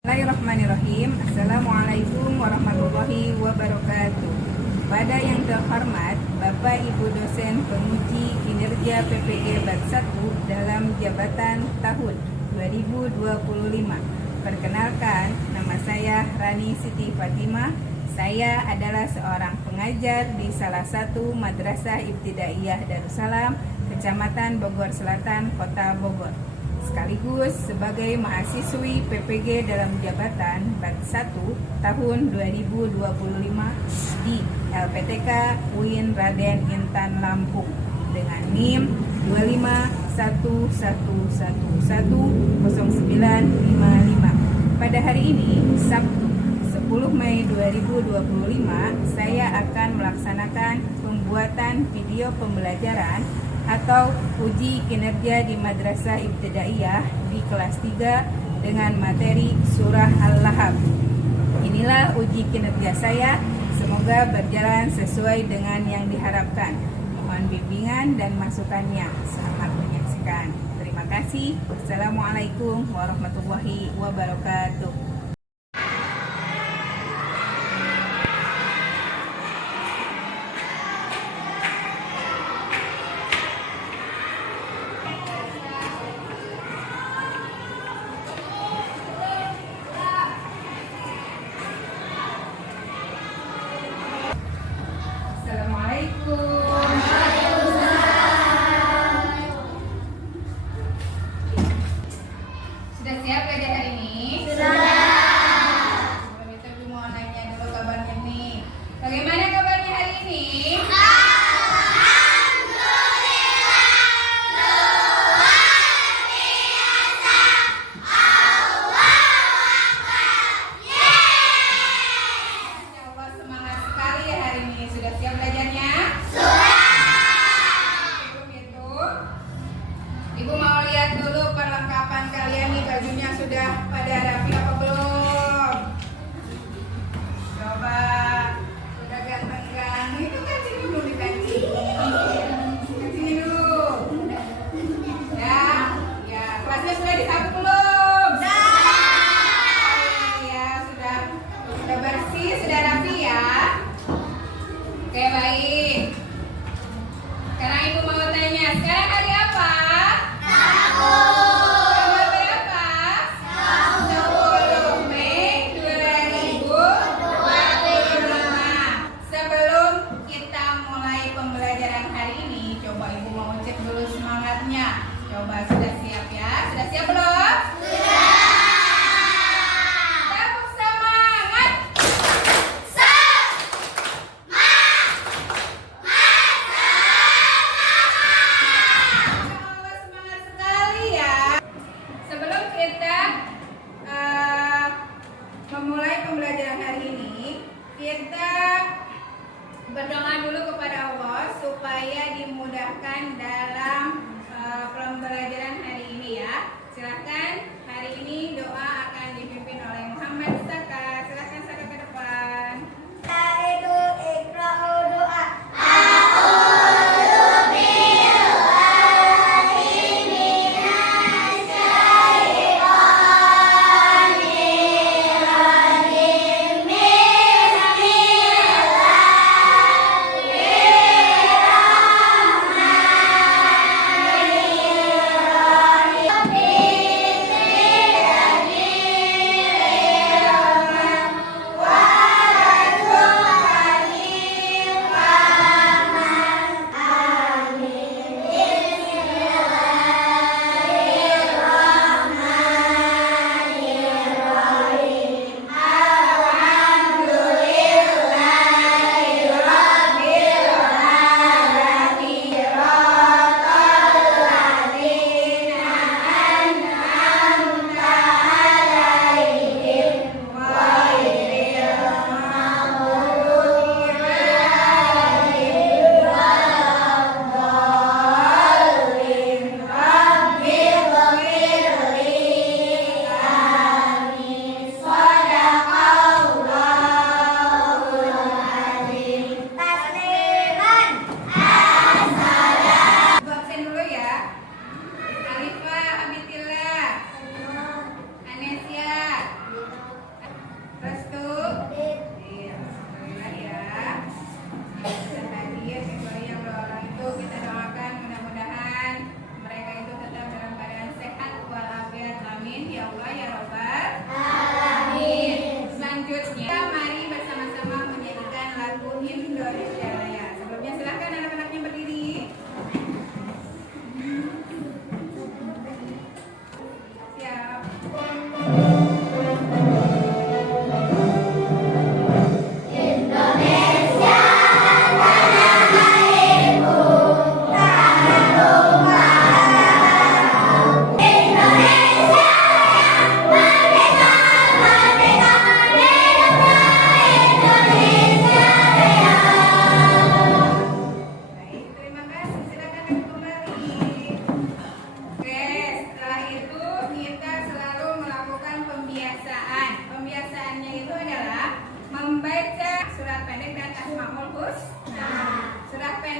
Bismillahirrahmanirrahim. Assalamualaikum warahmatullahi wabarakatuh. Pada yang terhormat Bapak Ibu dosen penguji kinerja PPG Bab 1 dalam jabatan tahun 2025. Perkenalkan, nama saya Rani Siti Fatimah. Saya adalah seorang pengajar di salah satu Madrasah Ibtidaiyah Darussalam, Kecamatan Bogor Selatan, Kota Bogor. Sekaligus sebagai mahasiswi PPG dalam jabatan Bab 1 tahun 2025 di LPTK UIN Raden Intan Lampung dengan NIM 251110955. Pada hari ini, Sabtu 10 Mei 2025, saya akan melaksanakan pembuatan video pembelajaran atau uji kinerja di Madrasah Ibtidaiyah di kelas 3 dengan materi Surah Al-Lahab. Inilah uji kinerja saya, semoga berjalan sesuai dengan yang diharapkan. Mohon bimbingan dan masukannya. Selamat menyaksikan. Terima kasih. Wassalamualaikum warahmatullahi wabarakatuh. Sudah siap belajar hari ini? Sudah. Sebelum itu Ibu mau nanya dulu kabarnya nih. Bagaimana kabarnya hari ini? Alhamdulillah, luar biasa. Allahu Akbar. Masya Allah, semangat sekali ya hari ini. Sudah siap belajarnya? Sudah. Sebelum itu, Ibu mau lihat dulu perlengkapan kalian nih, bajunya sudah pada rapi apa belum? Coba, sudah ganteng-ganteng. Itu kancing dulu, dikancing. Kancingin dulu. Ya, ya. Kelasnya sudah disapu belum? Ya, sudah bersih, sudah rapi ya. Oke, baik. Sekarang Ibu mau tanya, sekarang hari apa? Tanggal berapa? 10 Mei 2025. Sebelum kita mulai pembelajaran hari ini, coba Ibu mau cek dulu semangatnya. Coba, sudah siap ya? Sudah siap belum? Sudah. Tepuk semangat. Allah, semangat sekali ya. Sebelum kita memulai pembelajaran hari ini, kita berdoa dulu kepada Allah supaya dimudahkan dalam pembelajaran hari ini ya. Silakan, hari ini doa akan dipimpin oleh Muhammad Saka. Silakan Saka ke depan. Taidul ikra'u doa.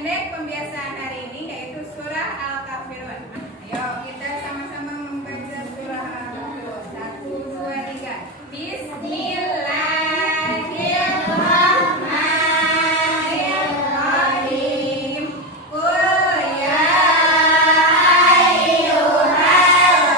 pendek pembiasaan hari ini yaitu surah Al-Kafirun. Ayo kita sama-sama membaca surah Al-Kafirun. 1, 2, 3. Bismillahirrahmanirrahim. Qul ya ayyuhal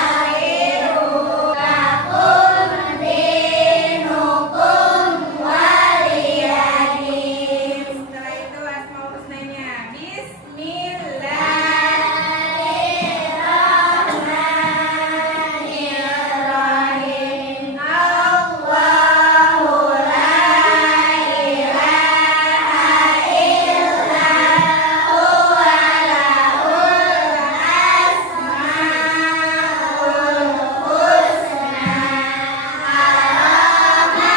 kafirun lakum dinukum waliyadin. Setelah itu asmaul husnanya. Bismillahirrahmanirrahim. Allahu la ilaha illa huwa lahul asmaul husna.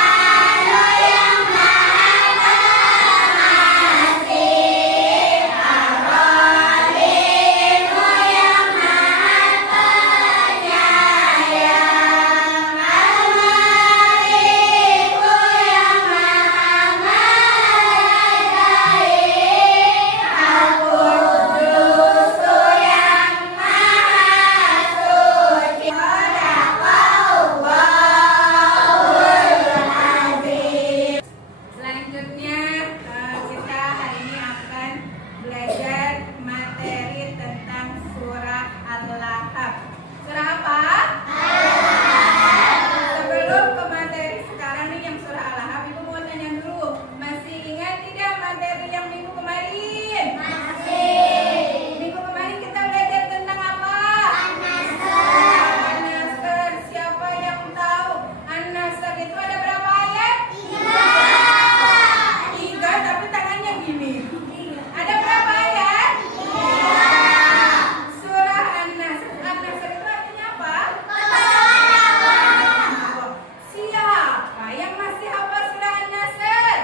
Ar-Rahmanu yang maha pengasih, Ar-Rahimu yang maha penyayang, Al-Maliku yang maha menghargai, Al-Qudusu yang maha suci. Shadaqallahul azim. Selanjutnya kita hari ini akan belajar materi tentang surah Al-Lahab. Surah apa? Sebelum ke materi sekarang nih yang surah Al-Lahab, Ibu mau tanya dulu, masih ingat tidak materi yang minggu kemarin? Masih. Minggu kemarin kita belajar tentang apa? An-Nasr. Siapa yang tahu An-Nasr itu ada berapa ayat? 3, tapi tangannya gini. Ada berapa ayat? 3. Surah An-Nasr. An-Nasr itu artinya apa? Siapa yang masih hafal surah An-Nasr?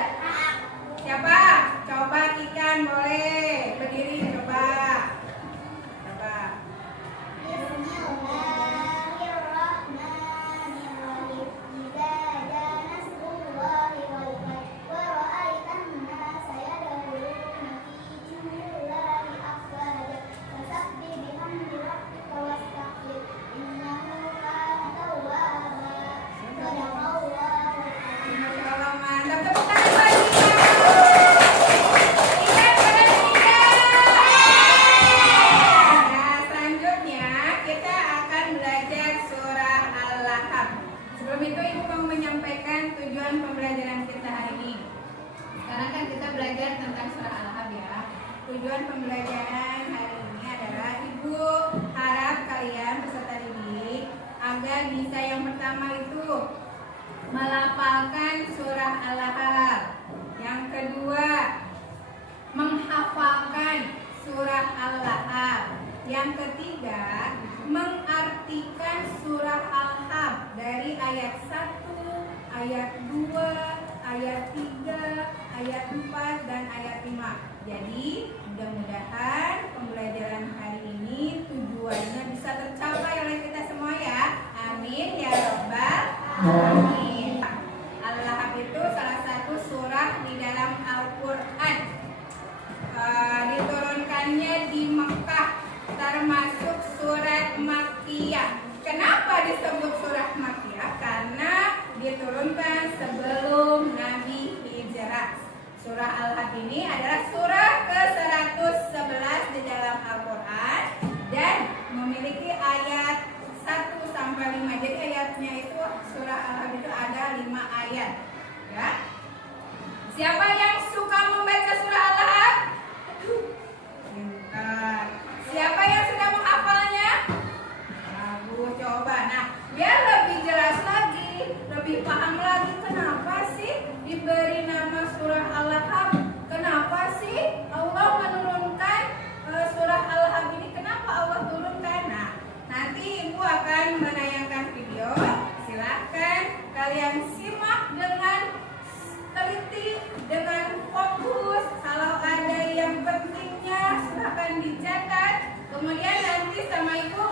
Siapa? Coba Kikan boleh berdiri coba. Coba. Bismillahirrahmanirrahim. Idza jaa nasrullahi wal fath wa ra'aitan nasa yadkhuluna fi dinillahi afwaja fasabbih bihamdi rabbika wastaghfir innahu kana tawwaba. Shadaqallahul azim. Masya Allah, mantap. Tepuk tangan lagi. Kikan pada Nah, selanjutnya kita akan belajar surah Al-Lahab. Sebelum itu Ibu mau menyampaikan tujuan pembelajaran kita hari ini. Sekarang kan kita belajar tentang surah Al-Lahab ya. Tujuan pembelajaran hari ini adalah Ibu harap kalian peserta didik agar bisa yang pertama itu melafalkan surah Al-Lahab. Yang kedua, menghafalkan surah Al-Lahab. Yang ketiga, mengartikan surah Al-Lahab dari ayat 1, ayat 2, ayat 3, ayat 4, dan ayat 5. Jadi, mudah-mudahan pembelajaran hari ini tujuannya bisa tercapai oleh kita semua ya. Amin ya rabbal alamin. Al-Lahab itu salah satu surah di dalam Al-Quran. Diturunkannya di Mekah, termasuk surat Makkiyah. Kenapa disebut surat Makkiyah? Karena diturunkan sebelum Nabi hijrah. Surah Al-Lahab ini adalah surah ke-111 di dalam Al-Quran dan memiliki ayat 1 sampai 5. Jadi ayatnya itu surah Al-Lahab itu ada 5 ayat. Ya. Siapa yang suka membaca surah Al-Lahab? Pintar. Siapa yang sudah menghafalnya? Bagus, coba. Nah, biar lebih jelas lagi, lebih paham lagi kenapa sih diberi nama surah Al-Lahab? Kenapa sih Allah menurunkan surah Al-Lahab ini? Kenapa Allah turunkan? Nah, nanti Ibu akan menayangkan video. Silahkan kalian simak dengan teliti, dengan fokus. Kalau ada yang pentingnya silahkan dicatat. Kemudian nanti sama Ibu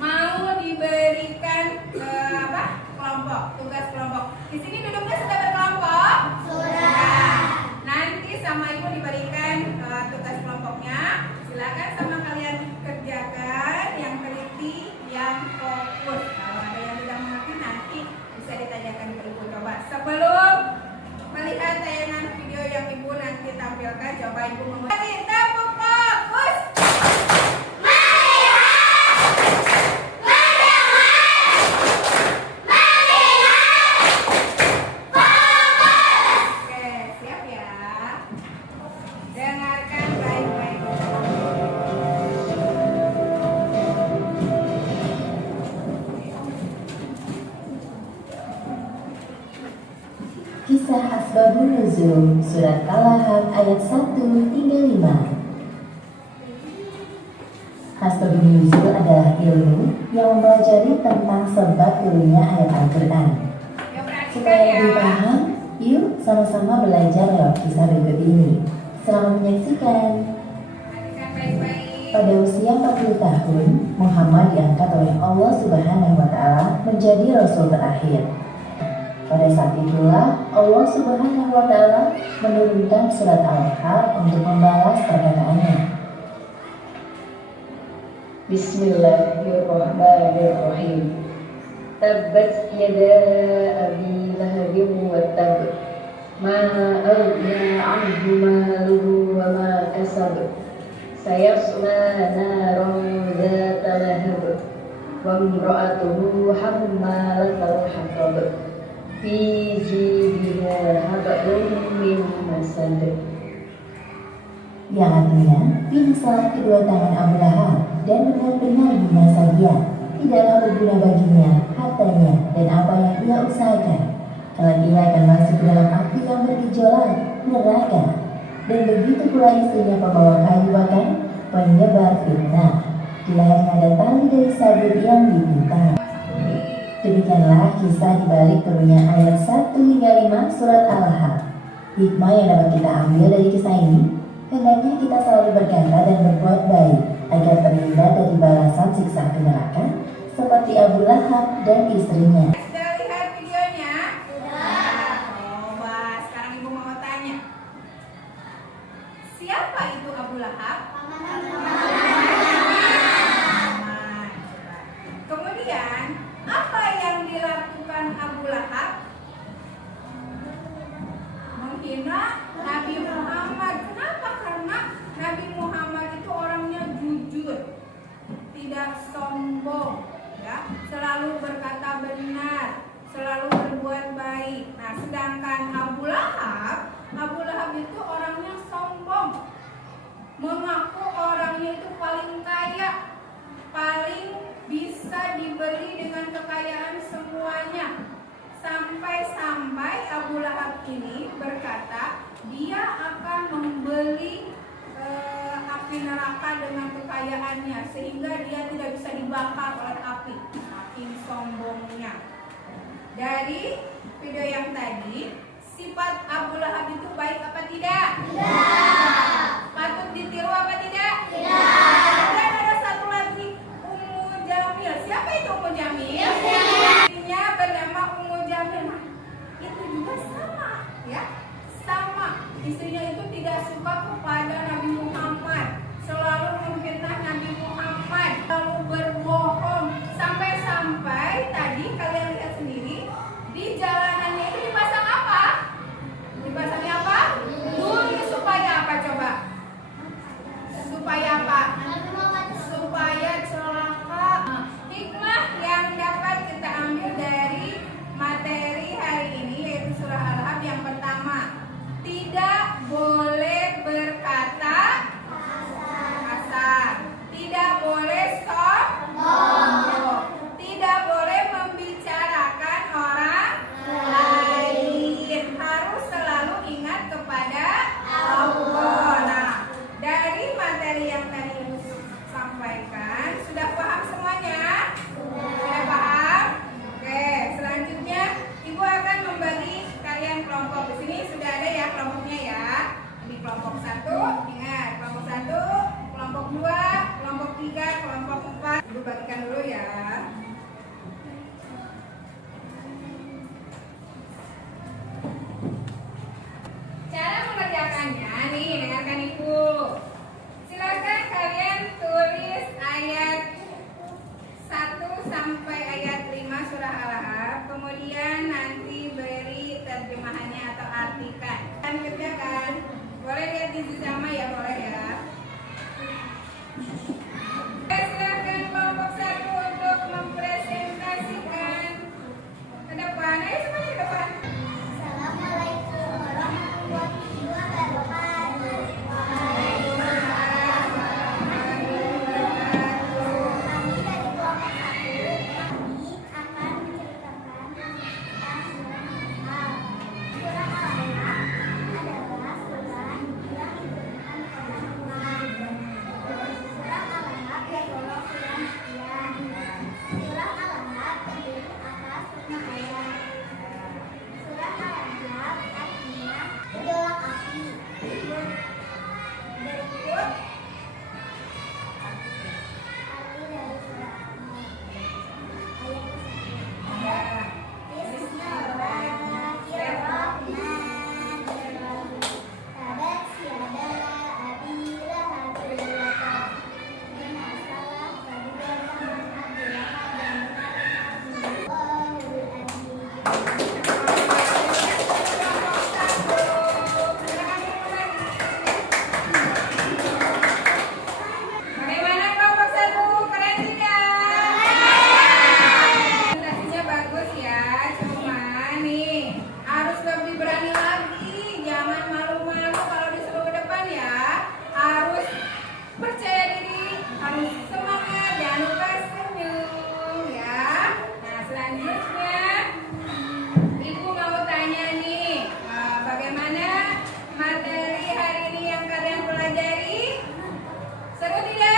mau diberikan kelompok, tugas kelompok. Di sini duduknya sudah berkelompok? Sudah. Nanti sama Ibu diberi nanti tampilkan. Coba Ibu memberi tepuk fokus. Oke, siap ya. Dengarkan baik-baik. Kisah Asbabun Nuzul Surat Al-Lahab ayat 1 hingga 5. Asbabun Nuzul adalah ilmu yang mempelajari tentang sebab turunnya ayat Al-Quran. Ya, perhatikan Supaya ya. lebih paham, yuk sama-sama belajar lewat kisah berikut ini. Selamat menyaksikan. Perhatikan baik-baik. Pada usia 40 tahun, Muhammad diangkat oleh Allah Subhanahu wa Ta'ala menjadi Rasul terakhir. Pada saat itulah Allah Subhanahu wa Ta'ala menurunkan surat Al-Lahab untuk membalas perkataannya. Bismillahirrahmanirrahim. Tabbat yada abi lahabin wa tab. Ma aghna anhu maluhu wa ma kasab. Sayasla naran dzata lahab. Wa imra'atuhu hammalatal hatab. Fi jidiha hablum min masad. Yang artinya, pinsalah kedua tangan Abu Lahab dan benar-benar binasa dia. Tidaklah berguna baginya hartanya dan apa yang ia usahakan. Kelak ia akan masuk ke dalam api yang bergejolak, neraka. Dan begitu pula istrinya pembawa kayu bakar, penyebar fitnah. Di lehernya ada tali dari sabit yang dipintal. Demikianlah kisah dibalik turunnya ayat 1 hingga 5 surat Al-Lahab. Hikmah yang dapat kita ambil dari kisah ini, hendaknya kita selalu berkata dan berbuat baik agar terhindar dari balasan siksa api neraka seperti Abu Lahab dan istrinya. Sudah lihat videonya? Sudah. Coba sekarang Ibu mau tanya. Siapa itu Abu Lahab? Paman. Kemudian apa yang dilakukan Abu Lahab? Menghina Nabi Muhammad. Kenapa? Karena Nabi Muhammad itu orangnya jujur, tidak sombong, ya, selalu berkata benar, selalu berbuat baik. Nah, sedangkan Abu Lahab itu orangnya sombong, mengaku orangnya itu paling kaya, paling bisa dibeli dengan kekayaan semuanya. Sampai-sampai Abu Lahab ini berkata dia akan membeli api neraka dengan kekayaannya sehingga dia tidak bisa dibakar oleh api. Saking sombongnya. Dari video yang tadi, sifat Abu Lahab itu baik apa tidak? Tidak. Patut ditiru apa tidak? Tidak. Dan ada satu lagi, Ummu Jamil. Siapa itu Ummu Jamil? Istrinya bernama Ummu Jamil. Nah, itu juga sama, ya. Sama. Istrinya itu tidak suka kepada Nabi Muhammad, selalu memfitnah Nabi Muhammad, selalu berbohong. Sampai-sampai tadi kalian lihat sendiri, di jalanannya itu dipasang apa? Dipasangnya apa? Duri. Supaya apa coba? Supaya apa? Supaya celaka. Hikmah yang dapat kita ambil dari materi hari ini yaitu surah Al-Lahab yang pertama, tidak boleh berkata Boleh lihat di sama ya, boleh ya. Silakan kelompok 1 untuk mempresentasikan ke depan. Ayo semuanya ke depan. Assalamualaikum warahmatullahi wabarakatuh. Kami dari kelompok 1 kami akan menceritakan tentang surah Al-Alaq. Surah Al-Alaq adalah surah yang diturunkan pada Muhammad. Surah Al-Alaq tergolong surah Makkiyah. Surah Al-Alaq terdiri atas 5 ayat. Surah Al-Alaq artinya gejolak api. Berikut arti dari surah Al-Alaq. Ayat ke-1. Bismillahirrahmanirrahim. Tabat yada abi lahabin wa tab. Bima salah saburan man Abu Lahab dan Allahul Aziz. Bagaimana kelompok 1? Keren tidak? Presentasinya bagus ya, cuma nih harus lebih berani lagi. Jangan malu-malu kalau disuruh ke depan ya. Harus percaya diri, harus semangat, jangan lupa senyum ya. Nah selanjutnya Ibu mau tanya nih, bagaimana materi hari ini yang kalian pelajari? Seru tidak?